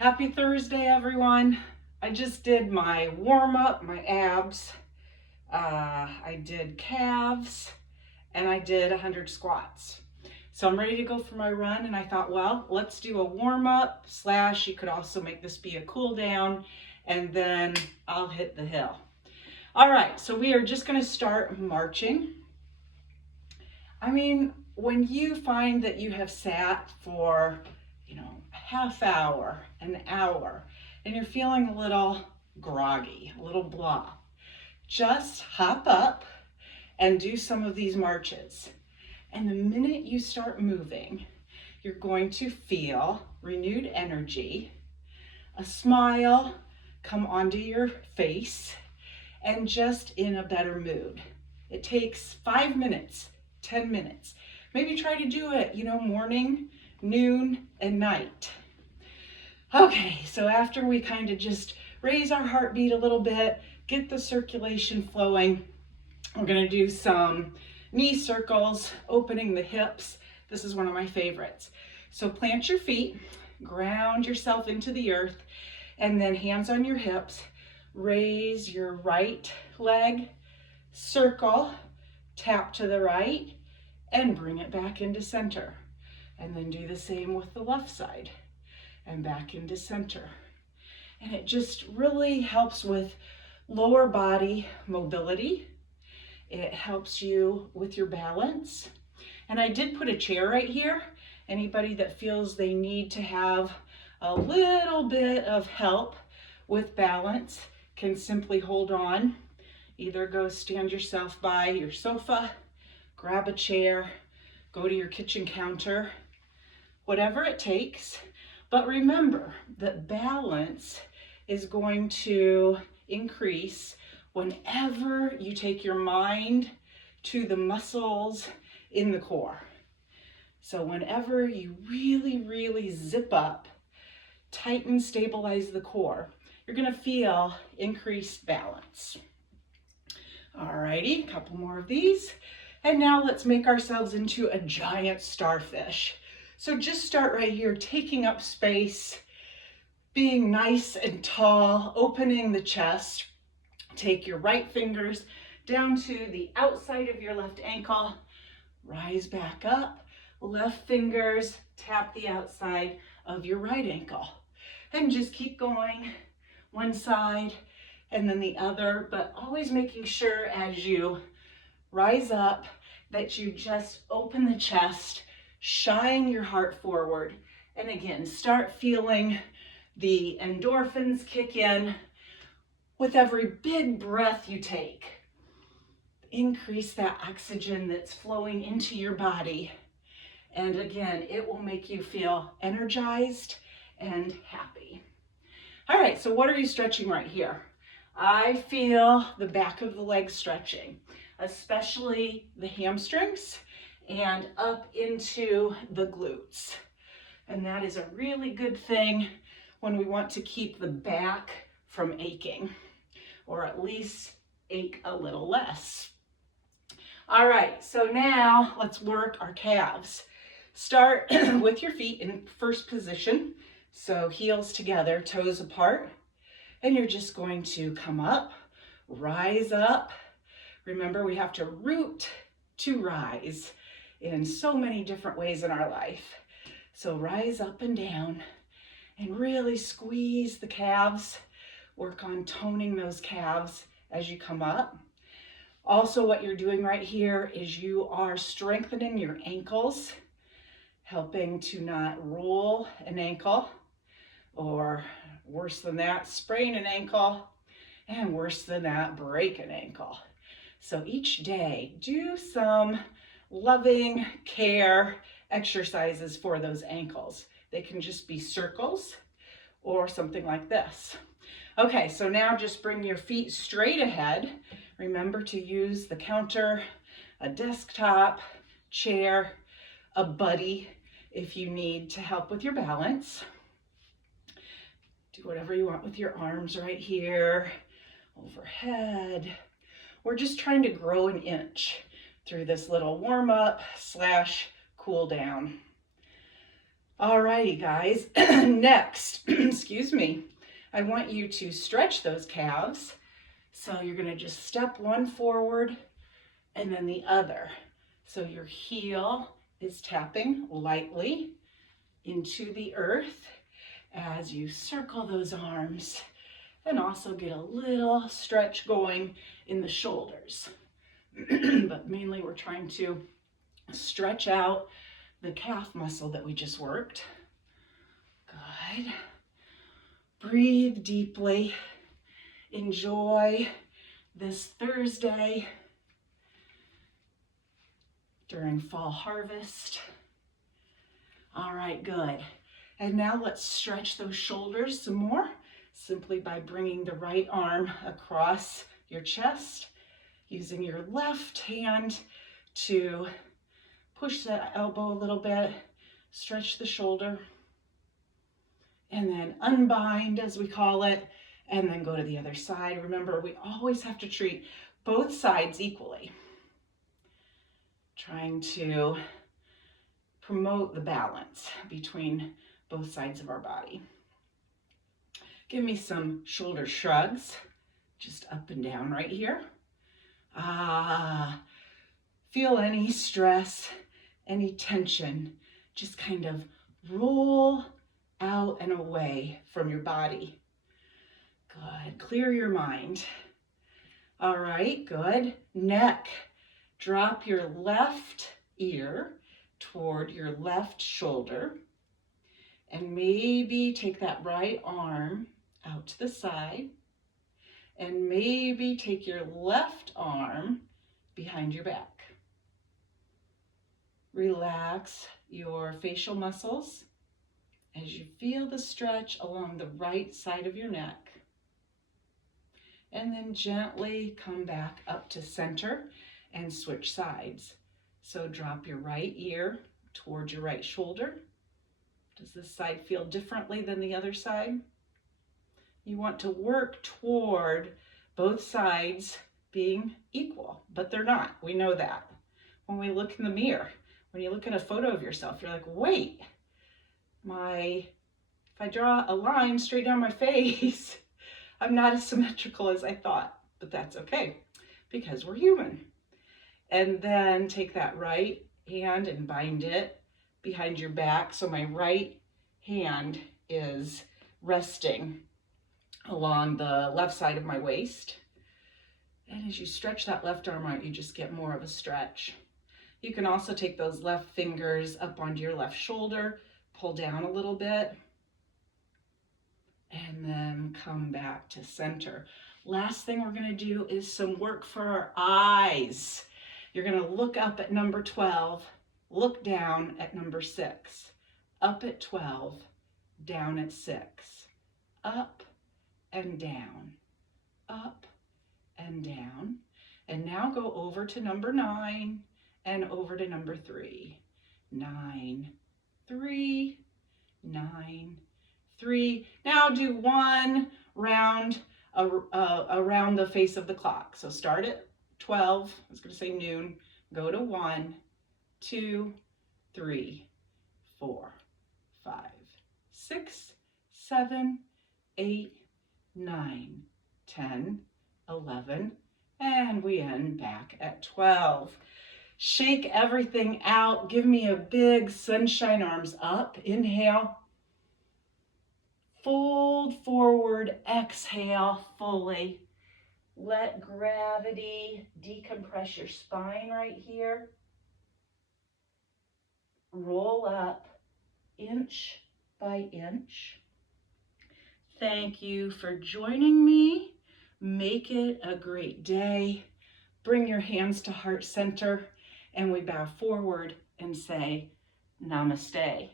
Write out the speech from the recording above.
Happy Thursday, everyone. I just did my warm up, my abs. I did calves and I did 100 squats. So I'm ready to go for my run, and I thought, well, let's do a warm up / you could also make this be a cool down, and then I'll hit the hill. All right, so we are just gonna start marching. I mean, when you find that you have sat for, a half hour, an hour, and you're feeling a little groggy, a little blah, just hop up and do some of these marches. And the minute you start moving, you're going to feel renewed energy, a smile come onto your face, and just in a better mood. It takes 5 minutes, 10 minutes. Maybe try to do it, morning, noon, and night. Okay, so after we kind of just raise our heartbeat a little bit, get the circulation flowing, we're gonna do some knee circles, opening the hips. This is one of my favorites. So plant your feet, ground yourself into the earth, and then hands on your hips, raise your right leg, circle, tap to the right, and bring it back into center. And then do the same with the left side and back into center. And it just really helps with lower body mobility. It helps you with your balance. And I did put a chair right here. Anybody that feels they need to have a little bit of help with balance can simply hold on. Either go stand yourself by your sofa, grab a chair, go to your kitchen counter, whatever it takes. But remember that balance is going to increase whenever you take your mind to the muscles in the core. So whenever you really, really zip up, tighten, stabilize the core, you're gonna feel increased balance. Alrighty, a couple more of these. And now let's make ourselves into a giant starfish. So just start right here, taking up space, being nice and tall, opening the chest. Take your right fingers down to the outside of your left ankle, rise back up, left fingers tap the outside of your right ankle. And just keep going, one side and then the other, but always making sure as you rise up that you just open the chest, shine your heart forward, and again, start feeling the endorphins kick in with every big breath you take. Increase that oxygen that's flowing into your body. And again, it will make you feel energized and happy. All right, so what are you stretching right here? I feel the back of the leg stretching, especially the hamstrings and up into the glutes. And that is a really good thing when we want to keep the back from aching, or at least ache a little less. All right, so now let's work our calves. Start with your feet in first position. So heels together, toes apart. And you're just going to come up, rise up. Remember, we have to root to rise in so many different ways in our life. So rise up and down and really squeeze the calves. Work on toning those calves as you come up. Also, what you're doing right here is you are strengthening your ankles, helping to not roll an ankle, or worse than that, sprain an ankle, and worse than that, break an ankle. So each day, do some loving care exercises for those ankles. They can just be circles or something like this. Okay, so now just bring your feet straight ahead. Remember to use the counter, a desktop, chair, a buddy if you need to help with your balance. Do whatever you want with your arms right here, overhead. We're just trying to grow an inch through this little warm up / cool down. Alrighty, guys. Next, excuse me, I want you to stretch those calves. So you're gonna just step one forward and then the other. So your heel is tapping lightly into the earth as you circle those arms, and also get a little stretch going in the shoulders. But mainly we're trying to stretch out the calf muscle that we just worked. Good. Breathe deeply. Enjoy this Thursday during fall harvest. All right, good. And now let's stretch those shoulders some more, simply by bringing the right arm across your chest, using your left hand to push that elbow a little bit, stretch the shoulder, and then unbind, as we call it, and then go to the other side. Remember, we always have to treat both sides equally, trying to promote the balance between both sides of our body. Give me some shoulder shrugs, just up and down right here. Feel any stress, any tension, just kind of roll out and away from your body. Good. Clear your mind. All right, good. Neck. Drop your left ear toward your left shoulder, and maybe take that right arm out to the side, and maybe take your left arm behind your back. Relax your facial muscles as you feel the stretch along the right side of your neck. And then gently come back up to center and switch sides. So drop your right ear toward your right shoulder. Does this side feel differently than the other side? You want to work toward both sides being equal, but they're not. We know that. When we look in the mirror, when you look at a photo of yourself, you're like, wait, if I draw a line straight down my face, I'm not as symmetrical as I thought, but that's okay because we're human. And then take that right hand and bind it behind your back. So my right hand is resting along the left side of my waist. And as you stretch that left arm out, you just get more of a stretch. You can also take those left fingers up onto your left shoulder, pull down a little bit, and then come back to center. Last thing we're going to do is some work for our eyes. You're going to look up at number 12, look down at number 6, up at 12, down at 6, up and down, up and down. And now go over to number 9 and over to number 3. 9, 3, 9, 3. Now do one round around the face of the clock. So start at 12, I was going to say noon, go to 1, 2, 3, 4, 5, 6, 7, 8, 9, 10, 11, and we end back at 12. Shake everything out. Give me a big sunshine arms up. Inhale. Fold forward. Exhale fully. Let gravity decompress your spine right here. Roll up inch by inch. Thank you for joining me. Make it a great day. Bring your hands to heart center, and we bow forward and say namaste.